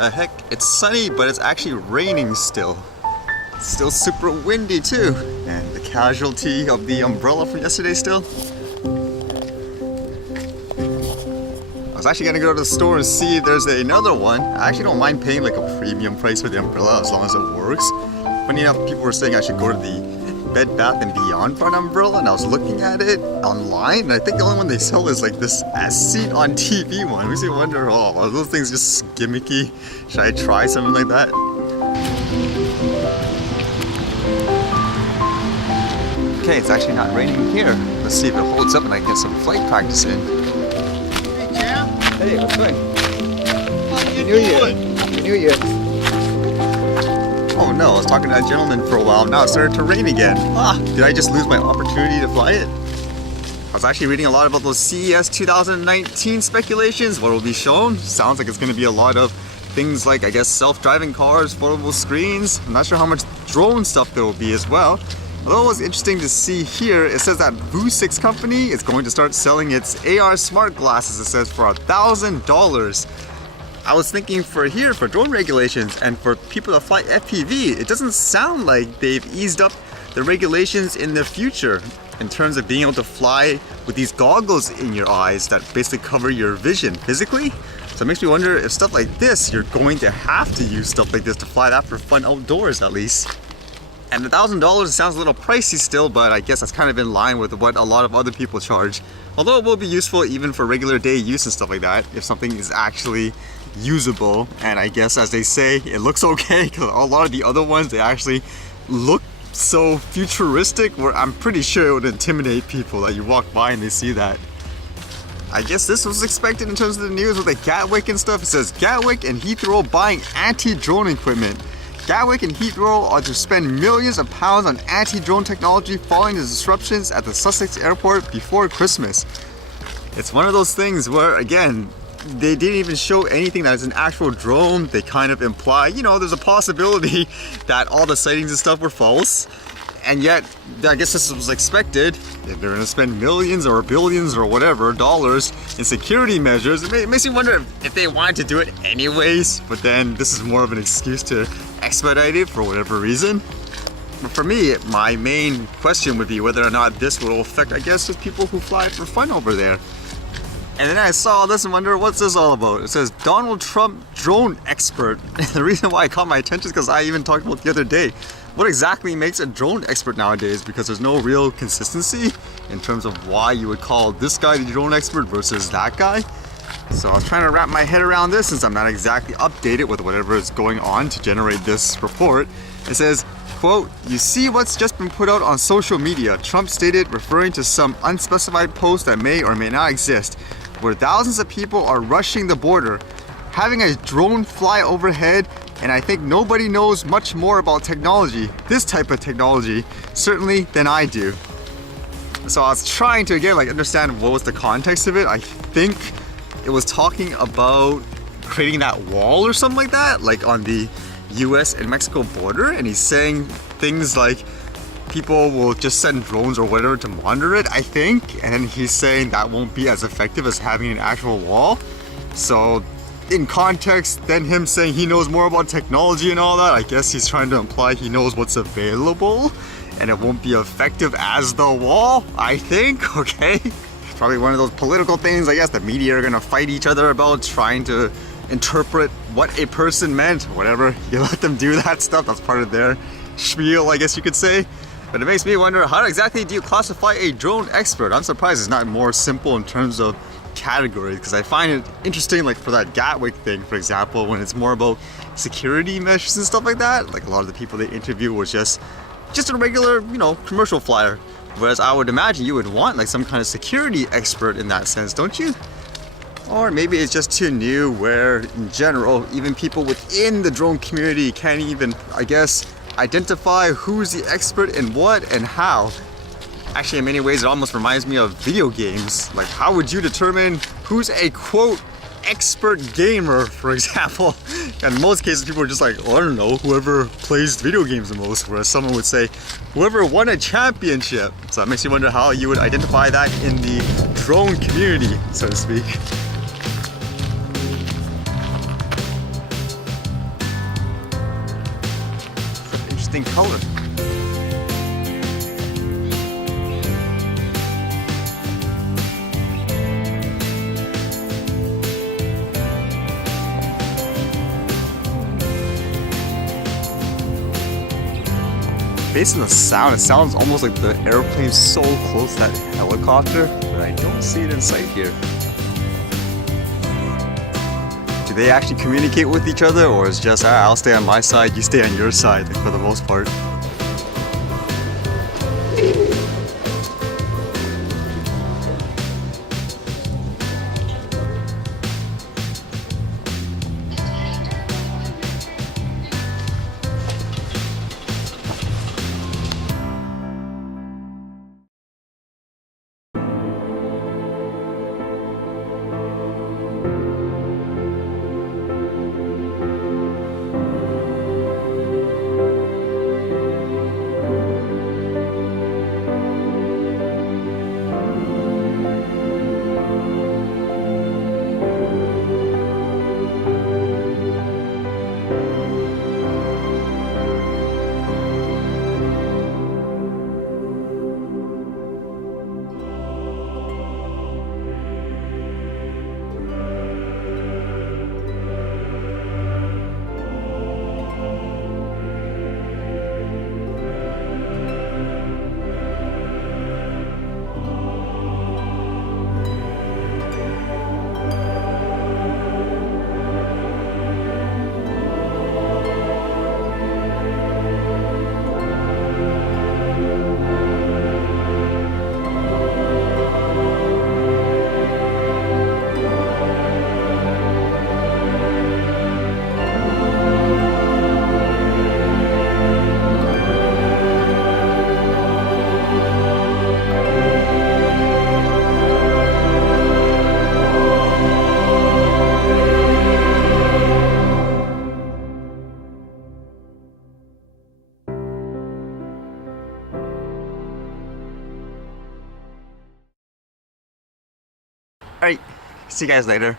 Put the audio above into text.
the heck? It's sunny, but it's actually raining still. It's still super windy too. And the casualty of the umbrella from yesterday still. I was actually gonna go to the store and see if there's another one. I actually don't mind paying like a premium price for the umbrella as long as it works. Funny enough, people were saying I should go to the Bed Bath & Beyond for an umbrella, and I was looking at it online, and I think the only one they sell is like this as seen on TV one. Makes me wonder, oh, are those things just gimmicky? Should I try something like that? Okay, it's actually not raining here. Let's see if it holds up and I can get some flight practice in. Hey, champ. Hey, what's good? How you doing? Happy New Year. Oh no, I was talking to that gentleman for a while, now it started to rain again. Did I just lose my opportunity to fly it? I was actually reading a lot about those CES 2019 speculations, what will be shown. Sounds like it's going to be a lot of things like, I guess, self-driving cars, foldable screens. I'm not sure how much drone stuff there will be as well. Although it was interesting to see here, it says that Vuzix company is going to start selling its AR smart glasses, it says, for $1,000. I was thinking for here, for drone regulations and for people that fly FPV, it doesn't sound like they've eased up the regulations in the future in terms of being able to fly with these goggles in your eyes that basically cover your vision physically. So it makes me wonder if stuff like this, you're going to have to use stuff like this to fly that for fun outdoors at least. And $1,000 sounds a little pricey still, but I guess that's kind of in line with what a lot of other people charge. Although it will be useful even for regular day use and stuff like that, if something is actually usable. And I guess, as they say, it looks okay, because a lot of the other ones, they actually look so futuristic where I'm pretty sure it would intimidate people that you walk by and they see that. I guess this was expected in terms of the news with the Gatwick and stuff. It says Gatwick and Heathrow buying anti-drone equipment. Gatwick and Heathrow are to spend millions of pounds on anti-drone technology following the disruptions at the Sussex airport before Christmas. It's one of those things where, again, they didn't even show anything that is an actual drone. They kind of imply, you know, there's a possibility that all the sightings and stuff were false. And yet, I guess this was expected. If they're gonna spend millions or billions or whatever dollars in security measures, it makes me wonder if they wanted to do it anyways, but then this is more of an excuse to expedite it for whatever reason. But for me, my main question would be whether or not this will affect, I guess, just people who fly for fun over there. And then I saw this and wonder, what's this all about? It says Donald Trump drone expert. The reason why it caught my attention is because I even talked about it the other day. What exactly makes a drone expert nowadays? Because there's no real consistency in terms of why you would call this guy the drone expert versus that guy. So I was trying to wrap my head around this since I'm not exactly updated with whatever is going on to generate this report. It says, quote, "You see what's just been put out on social media," Trump stated, referring to some unspecified post that may or may not exist, where thousands of people are rushing the border, having a drone fly overhead, and I think nobody knows much more about technology, this type of technology, certainly than I do. So I was trying to, again, like, understand what was the context of it. I think it was talking about creating that wall or something like that, like on the US and Mexico border, and he's saying things like people will just send drones or whatever to monitor it, I think, and he's saying that won't be as effective as having an actual wall. So in context, then him saying he knows more about technology and all that, I guess he's trying to imply he knows what's available and it won't be effective as the wall, I think, okay? Probably one of those political things, I guess, the media are gonna fight each other about trying to interpret what a person meant, whatever. You let them do that stuff, that's part of their spiel, I guess you could say. But it makes me wonder, how exactly do you classify a drone expert? I'm surprised it's not more simple in terms of categories, because I find it interesting, like for that Gatwick thing, for example, when it's more about security measures and stuff like that. Like a lot of the people they interview was just a regular, you know, commercial flyer. Whereas I would imagine you would want like some kind of security expert in that sense, don't you? Or maybe it's just too new where in general, even people within the drone community can't even, I guess, identify who's the expert in what and how. Actually, in many ways, it almost reminds me of video games. Like, how would you determine who's a quote expert gamer, for example? In most cases, people are just like, oh, I don't know, whoever plays video games the most, whereas someone would say, whoever won a championship. So it makes you wonder how you would identify that in the drone community, so to speak. interesting color. Based on the sound, it sounds almost like the airplane's so close to that helicopter, but I don't see it in sight here. Do they actually communicate with each other, or is it just, I'll stay on my side, you stay on your side, like, for the most part? Alright, see you guys later.